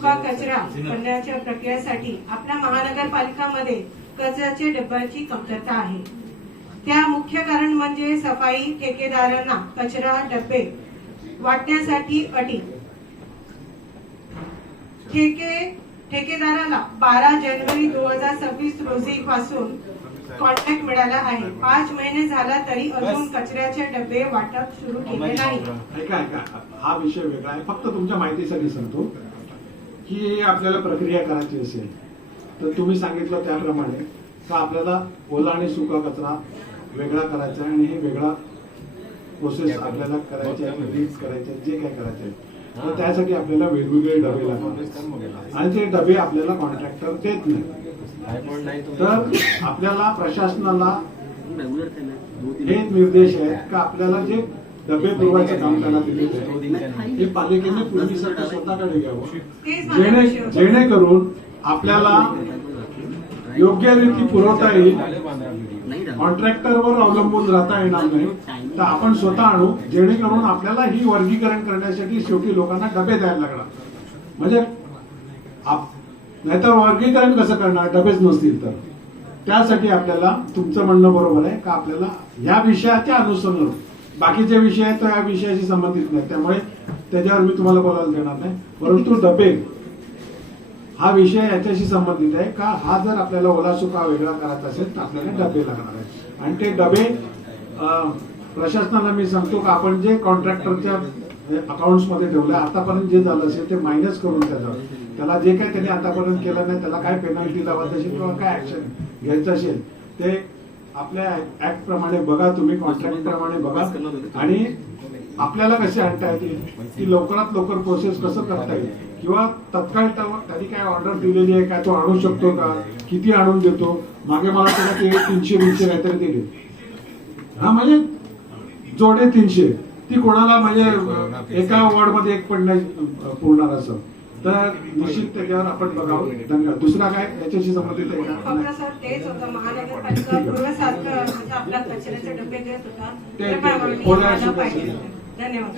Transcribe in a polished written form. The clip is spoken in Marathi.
सुका कचरा करण्याच्या प्रक्रियेसाठी आपल्या महानगरपालिकामध्ये कचऱ्याच्या डब्याची कमतरता आहे। त्या मुख्य कारण म्हणजे सफाई ठेकेदारांना कचरा डबे वाटण्यासाठी अटी। ठेकेदाराला 12 जानेवारी 2026 रोजी पासून कॉन्ट्रॅक्ट मिळाला आहे। 5 महिने झाला तरी अजून कचऱ्याचे डबे वाटप सुरू केले नाही। ऐका हा विषय वेगळा आहे। फक्त तुमच्या माहितीसाठी सांगतो की आपल्याला प्रक्रिया करायची असेल तर तुम्ही सांगितलं त्याप्रमाणे का आपल्याला ओला आणि सुका कचरा वेगळा करायचा आहे आणि हे वेगळा प्रोसेस आपल्याला करायची आहे, मिक्स करायचे जे काय करायचे आहे तर त्यासाठी आपल्याला वेगवेगळे डबे लागतात आणि ते डबे आपल्याला कॉन्ट्रॅक्टर देत नाही। तर आपल्याला प्रशासनाला हे निर्देश आहेत का आपल्याला जे डबे पुरवायचं काम त्यांना दिलेलं आहे हे पालिकेने पूर्वीसारखं स्वतःकडे घ्यावं जेणेकरून आपल्याला योग्य रीती पुरवता येईल, कॉन्ट्रॅक्टरवर अवलंबून राहता येणार नाही। तर आपण स्वतः आणू जेणेकरून आपल्याला ही वर्गीकरण करण्यासाठी शेवटी लोकांना डबे द्यायला लागणार। म्हणजे नाहीतर वर्गीकरण कसं करणार डबेच नसतील तर। त्यासाठी आपल्याला तुमचं म्हणणं बरोबर आहे का आपल्याला या विषयाच्या अनुषंगाने बाकीचे विषय आहेत या विषयाशी संबंधित नाही त्यामुळे त्याच्यावर मी तुम्हाला बोलायला देणार नाही। परंतु डबे हा विषय याच्याशी संबंधित आहे का हा जर आपल्याला ओला सुका वेगळा करायचा असेल तर आपल्याला डबे लागणार आहे आणि ते डबे प्रशासनाला मी सांगतो का आपण जे कॉन्ट्रॅक्टरच्या अकाउंट्स मध्ये ठेवलं आतापर्यंत जे झालं असेल ते मायनस करून त्याला जे काही त्यांनी आतापर्यंत केलं नाही त्याला काय पेनल्टी लावायची असेल किंवा काय ऍक्शन घ्यायचं असेल ते आपल्या ऍक्ट प्रमाणे बघा, तुम्ही कॉन्ट्रॅक्ट प्रमाणे बघा आणि आपल्याला कसे आणता येतील की लवकरात लवकर प्रोसेस कसं करता येईल किंवा तत्काळ त्यांनी काय ऑर्डर दिलेली आहे काय तो आणू शकतो का, किती आणून देतो। मागे मला त्याला ते 300 काहीतरी दिले हा म्हणजे जोडे 300 ती कोणाला म्हणजे एका वॉर्ड मध्ये एक पण नाही पुरणार असं तर निश्चित त्याच्यावर आपण बघावं। धन्यवाद। दुसरा काय याच्याशी संबंधित आहे का सर तेच होतं महानगरपालिका पूर्वसारखं आपला कचऱ्याचे डबे देत होता ते धन्यवाद।